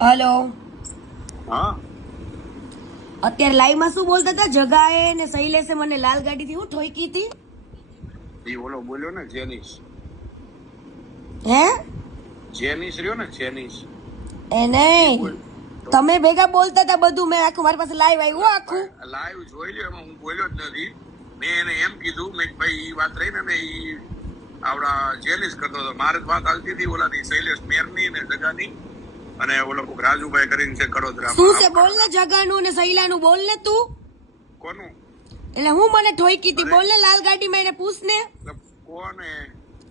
Hello. હા અત્યારે live માં શું બોલતા હતા? જગાએ ને શૈલેષે મને લાલ ગાડી થી હું ઠોકી હતી. ઈ ઓલો બોલ્યો ને જેનિસ હે રહ્યો ને જેનિસ એ નહીં, તમે ભેગા બોલતા હતા બધું. મેં આખું મારી પાસે લાઈવ આવ્યું આખું લાઈવ જોઈ લ્યો. એમાં હું બોલ્યો જ નથી. મેં એને એમ કીધું મેં ભાઈ ઈ વાત રહી ને ઈ આવડા જેનિસ કરતો હતો. મારે વાત હાલતી હતી ઓલાની શૈલેષ મેરની ને જગાની અને ઓલો કોક રાજુભાઈ કરીને છે કડોદરા. શું છે? બોલ ને જગાનું ને શૈલાનું બોલ ને તું. કોનું? એટલે હું મને ઠોકી હતી બોલ ને લાલ ગાડી માં એને પૂછ ને. કોને?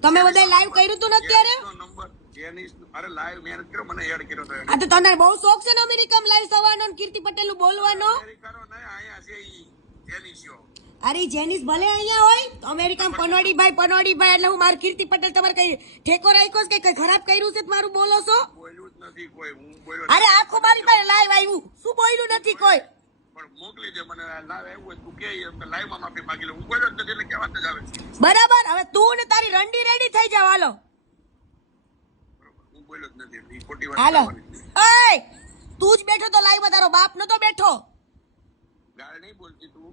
તમે બધા લાઈવ કર્યું તું ને અત્યારે? નંબર જેનિસ અરે લાઈવ મેં કર્યો, મને એડ કર્યો તો. આ તો તને બહુ શોખ છે ને અમેરિકામાં લાઈવ થવાનો ને કીર્તિ પટેલ નું બોલવાનો. અમેરિકાનો નહીં, અહીંયા છે ઈ જેનિસયો. અરે જેનિસ ભલે અહીંયા હોય તો અમેરિકામાં પનોડીભાઈ એટલે હું મારું કીર્તિ પટેલ તમારે કઈ ઠેકો રાખ્યો છે કે કઈ ખરાબ કર્યું છે તમારું બોલો છો? બોલ્યું જ નથી કોઈ. હું બોલ્યો અરે આખો મારી પાસે લાઈવ આવ્યું. શું બોલ્યું નથી કોઈ? પણ મોકલી દે મને લાઈવ આવ્યું હોય તું કે લાઈવ માં માફી માંગી લે. હું બોલ્યો જ નથી એટલે કેવા જ આવે છે. બરાબર. હવે તું ને તારી રંડી રેડી થઈ જાવ. હાલો હું બોલ્યો જ નથી. ઈ ખોટી વાત હાલો. કરવાની. એય તું જ બેઠો તો લાઈવ માં, તારો બાપ નતો બેઠો. ગાળ નહીં બોલતી તું.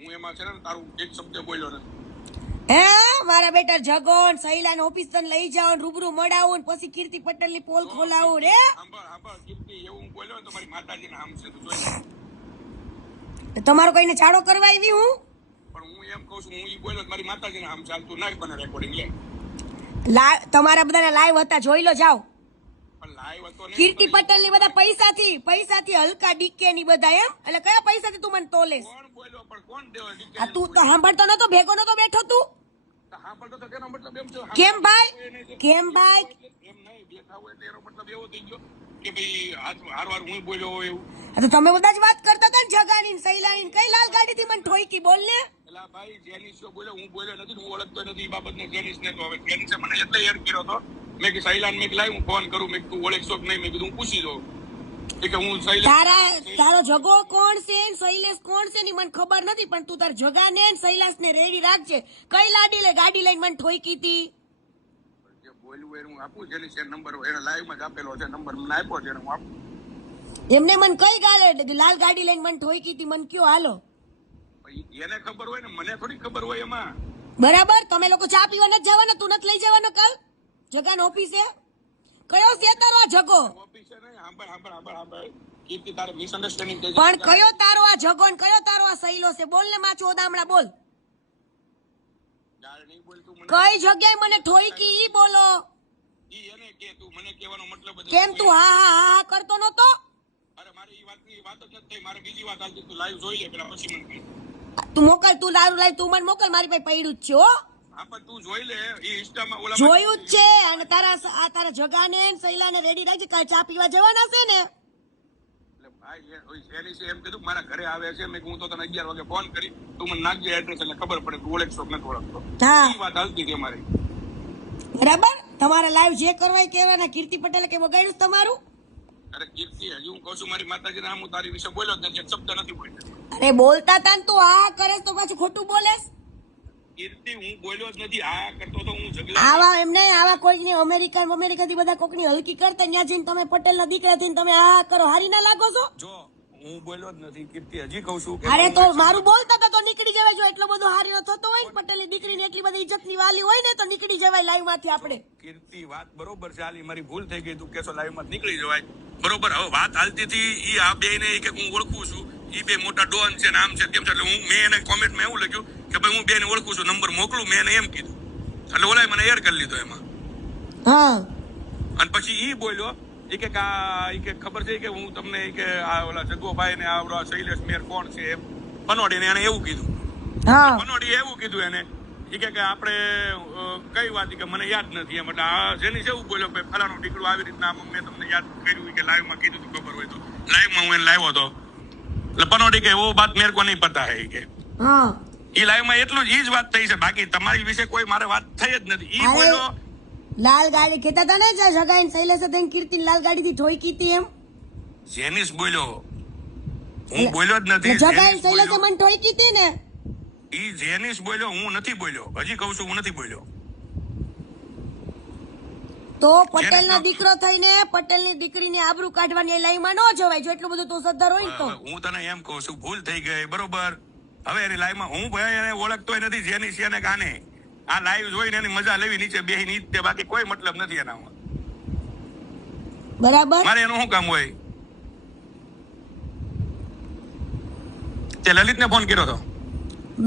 હું એમાં છે ને તારું એક શબ્દ બોલ્યો નથી. હે મારા બેટા જગન શૈલાને ઓફિસ તને લઈ જાવ ને રૂબરૂ મળાવું ને પછી કીર્તિ પટેલ ની પોલ ખોલાવું રે. સાંભળ કીર્તિ, એવું હું બોલ્યો તો મારી માતાજીના આમ છે તું જોઈ. તમારો કઈને ચાડો કરવા આવી હું? પણ હું એમ કહું છું હું ઈ બોલ્યો તો મારી માતાજીના આમ ચાલતું નાખ બને રેકોર્ડિંગ લે. તમારા બધાના લાઈવ હતા જોઈ લો જાઓ. પણ લાઈવ હતો ને કીર્તિ પટેલ ની બધા પૈસાથી હલકા ડીકે ની બધા એમ. એટલે કયા પૈસાથી તું મને તોલેસ? કોણ બોલ્યો પણ કોણ દેવા ડીકે? આ તું તો સાંભળતો નતો, ભેગો નતો બેઠો તું? સાંભળતો તો તેનો મતલબ એમ છે. કેમ ભાઈ? કેમ ભાઈ? એમ નહીં બેઠા હોય એટલે એનો મતલબ એવો થઈ ગયો કે ભાઈ હારવાર હું બોલ્યો હોય એવું. તો તમે બધા જ વાત કરતા હતા ને જગાની ને શૈલાની ને. કઈ લાલ ગાડી થી મને ઠોકી બોલ ને. એલા ભાઈ જેનિસ બોલ્યો, હું બોલ્યો નથી, હું ઓળખતો નથી બાબત ને જેનિસ ને. તો હવે જેનિસે મને એટલે એડ કર્યો હતો. મેં કે શૈલાને મેં લાઈ હું ફોન કરું. મેં તું ઓળખશો કે નહીં? મેં કીધું હું પૂછી દઉં કે હું તારો જગો કોણ છે શૈલેષ કોણ છે ની મને ખબર નથી, પણ તું તાર જગાને ને શૈલાષ ને રેડી રાખજે. કઈ ગાડી લઈને મને ઠોકી હતી? જે બોલ્યું હોય હું આપું. જેનિસ નંબર એને લાઈવ માં જ આપેલો છે. નંબર મને આપ્યો છે હું આપું. એમને મને કઈ લાલ ગાડી લઈને મને ઠોકી હતી મને કયો? હાલો એને ખબર હોય ને, મને થોડી ખબર હોય એમાં. બરાબર. તમે લોકો ચા પીવા નથી જવાના? તું નથી લઈ જવાનો કાલ જગાન ઓફિસે? કયો છે તારો આ જગો? ઓફિસે નહીં. સાંભળ કીર્તિ, તારે મિસઅન્ડરસ્ટેન્ડિંગ થઈ પણ કયો તારો આ જગો ને કયો તારો આ સૈલો છે? બોલ ને માં ચોદામડા બોલ. ગાળ નહીં બોલતું મને. કઈ જગ્યાએ મને ઠોકી ઈ બોલો. ઈ એને કે તું મને કહેવાનો મતલબ જ કેમ તું હા કરતો નતો? અરે મારી ઈ વાતની વાત જ નથી થઈ. મારે બીજી વાત હાલતી. તું લાઈવ જોઈ લે પેલા પછી મને કહે. તું મોકલ, તું દારૂ લાવી તું મને મોકલ. મારી પાસે પડ્યું જ છે હો. હા પણ તું જોઈ લે. ઈ ઇન્સ્ટામાં ઓલા જોયું જ છે. અને તારા જગાને ને શૈલાને રેડી રાખજે. કાલ ચા પીવા જવાના છે ને? એટલે ભાઈ એની છે એમ કીધું મારા ઘરે આવે છે. મેં હું તો તને 11 વાગે ફોન કરી. તું મને નાખજે એડ્રેસ એટલે ખબર પડે તું ઓળખશો કે નથી ઓળખતો. હા ઈ વાત હાલતી હતી અમારી. બરાબર. તમારે લાઈવ જે કરવા કેવાના. કીર્તિ પટેલે કે બગાડ્યું તમારું? અરે કીર્તિ, હજી હું કહું છું મારી માતાજીના હું તારી વિશે બોલ્યો જ નથી. એક શબ્દ નથી બોલ્યો. અરે બોલતા તા ને તું આ કરે તો પાછું ખોટું બોલેસ. કીર્તિ, હું બોલ્યો જ નથી. આ કરતો તો હું ઝઘડા. આવા એમ નહીં, આવા કોઈ અમેરિકાથી બધા કોકની હલકી કરતા ત્યાં જઈને તમે પટેલના દીકરા થઈને તમે આ કરો. હારી ના લાગો છો? જો હું બોલ્યો જ નથી કીર્તિ. હજી કહું છું કે અરે તો મારું બોલતા હતા તો નીકળી જવાય. જો એટલો બધો હારી ન થતો હોય ને પટેલની દીકરીને એટલી બધી ઇજ્જતની વાલી હોય ને તો નીકળી જવાય લાઈવ માંથી આપણે. કીર્તિ, વાત બરોબર છે. આલી મારી ભૂલ થઈ ગઈ. તું કેસો લાઈવ માં નીકળી જવાય. બરોબર. હવે વાત હાલતી હતી. ઈ આ બે ને કે હું ઓળખું છું. ઈ બે મોટા ડોન છે નામ છે તેમ છે. એટલે મેં એને કોમેન્ટમાં એવું લખ્યું કે ભાઈ હું બે ને ઓળખું છું, નંબર મોકલું. મેં એને એમ કીધું. એટલે ઓલાએ મને એડ કરી લીધો એમાં. હા. અને પછી ઈ બોલ્યો ઈ કે ખબર છે કે હું તમને કે આ ઓલા જગોભાઈ ને આવડો શૈલેષ મેર કોણ છે એમ પનોડી ને એને એવું કીધું. હા. પનોડી એવું કીધું એને ઈ કે આપણે કઈ વાત કે મને યાદ નથી એમ. એટલે આ જેની એવું બોલ્યો કે ફલાણું દીકરું આવી રીતના મેં તમને યાદ કર્યું કે લાઈવ માં કીધું તું ખબર હોય તો. લાઈવ માં હું એને લાવ્યો હતો. એટલે પનોડી કે વો બાત મેરે કો નહીં પતા હે કે. હા. ઈ લાઈવ માં એટલું જ જ વાત થઈ છે. બાકી તમારી વિશે કોઈ મારે વાત થઈ જ નથી. ઈ બોલ્યો લાલ ગાડી કહેતા હતા ને જગાઈને શૈલેષે થઈને કીર્તિને લાલ ગાડી થી ઠોકી હતી એમ. જેનિસ બોલ્યો. હું બોલ્યો જ નથી. જગાઈને શૈલેષે મને ઠોકી હતી ને. ઈ જેનિસ બોલ્યો, હું નથી બોલ્યો. હજી કહું છું હું નથી બોલ્યો. તો પટેલનો દીકરો થઈને પટેલની દીકરીની આબરૂ કાઢવાની લાઈનમાં ન જવાય. જો એટલું બધું તું સદ્ધર હોય ને તો હું તને એમ કહું છું ભૂલ થઈ ગઈ બરોબર. હવે એની લાઈવમાં હું ભાઈ એને ઓળખતોય નથી જેની છે ને કાને. આ લાઈવ જોઈને એની મજા લેવી નીચે બેહી નીચે, બાકી કોઈ મતલબ નથી એનામાં. બરાબર. મારે એનું શું કામ હોય? તે લલિતને ફોન કર્યો હતો?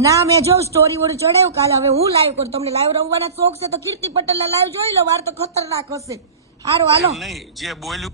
ના, મેં જો સ્ટોરી વોડ ચડાવ્યું કાલે. હવે હું લાઈવ કરું. તમને લાઈવ રમવાના શોખ છે તો કીર્તિ પટેલના લાઈવ જોઈ લો. વાર તો ખતરનાક હશે. હારું હાલો. નહીં, જે બોલ્યું